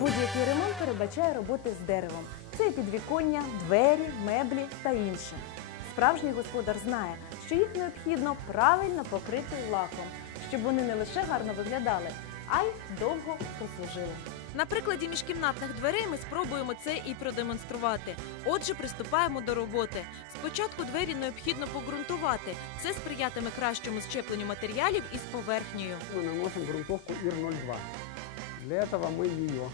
Будь-який ремонт передбачає роботи з деревом. Це і підвіконня, двері, меблі та інше. Справжній господар знає, що їх необхідно правильно покрити лаком, щоб вони не лише гарно виглядали, а й довго прослужили. На прикладі міжкімнатних дверей ми спробуємо це і продемонструвати. Отже, приступаємо до роботи. Спочатку двері необхідно погрунтувати. Це сприятиме кращому щепленню матеріалів із поверхнею. Мы наносим грунтовку ИР-02. Для этого мы ее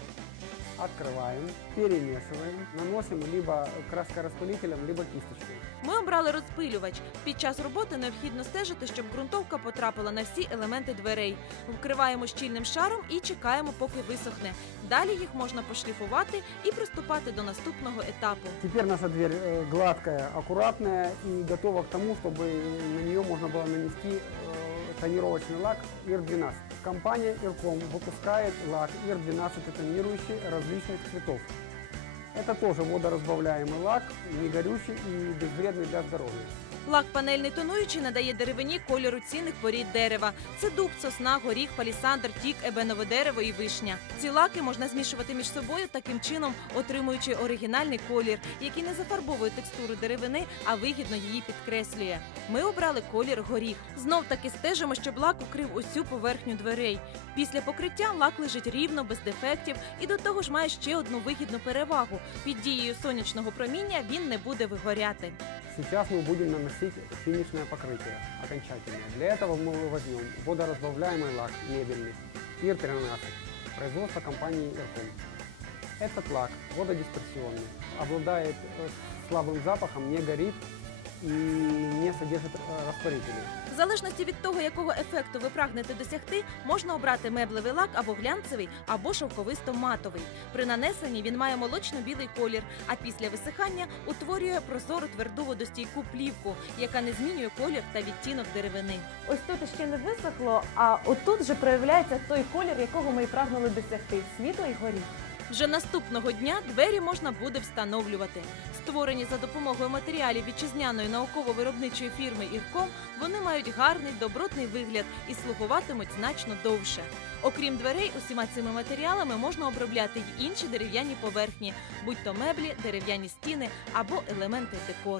открываем, перемешиваем, наносим либо краскораспылителем, либо кисточкой. Ми обрали розпилювач. Під час роботи необхідно стежити, щоб ґрунтовка потрапила на всі елементи дверей. Вкриваємо щільним шаром і чекаємо, поки висохне. Далі їх можна пошліфувати і приступати до наступного етапу. Теперь наша дверь э, гладкая, аккуратная и готова к тому, чтобы на нее можно было нанести э, тонировочный лак ИР-12. Компания Ирком выпускает лак ИР-12 тонирующий различных цветов. Это тоже водоразбавляемый лак, не горючий и безвредный для здоровья. Лак панельний тонуючий надає деревині кольору цінних порід дерева. Це дуб, сосна, горіх, палісандр, тік, ебенове дерево і вишня. Ці лаки можна змішувати між собою таким чином, отримуючи оригінальний колір, який не зафарбовує текстуру деревини, а вигідно її підкреслює. Ми обрали колір горіх. Знов таки стежимо, щоб лак укрив усю поверхню дверей. Після покриття лак лежить рівно, без дефектів, і до того ж має ще одну вигідну перевагу. Під дією сонячного проміння він не буде вигоряти. Сейчас мы будем наносить финишное покрытие окончательное. Для этого мы возьмем водоразбавляемый лак мебельный ИР-13 производства компании Ирком. Этот лак вододисперсионный, обладает э, слабым запахом, не горит и не содержит э, растворителей. В залежності від того, якого ефекту ви прагнете досягти, можна обрати меблевий лак або глянцевий, або шовковисто-матовий. При нанесенні він має молочно-білий колір, а після висихання утворює прозору тверду водостійку плівку, яка не змінює колір та відтінок деревини. Ось тут ще не висохло, а отут вже проявляється той колір, якого ми і прагнули досягти світлий горіх. Вже наступного дня двері можна буде встановлювати. Створені за допомогою матеріалів вітчизняної науково-виробничої фірми Ірком, вони мають гарний добротний вигляд і слугуватимуть значно довше. Окрім дверей, усіма цими матеріалами можна обробляти й інші дерев'яні поверхні, будь то меблі, дерев'яні стіни або елементи декору.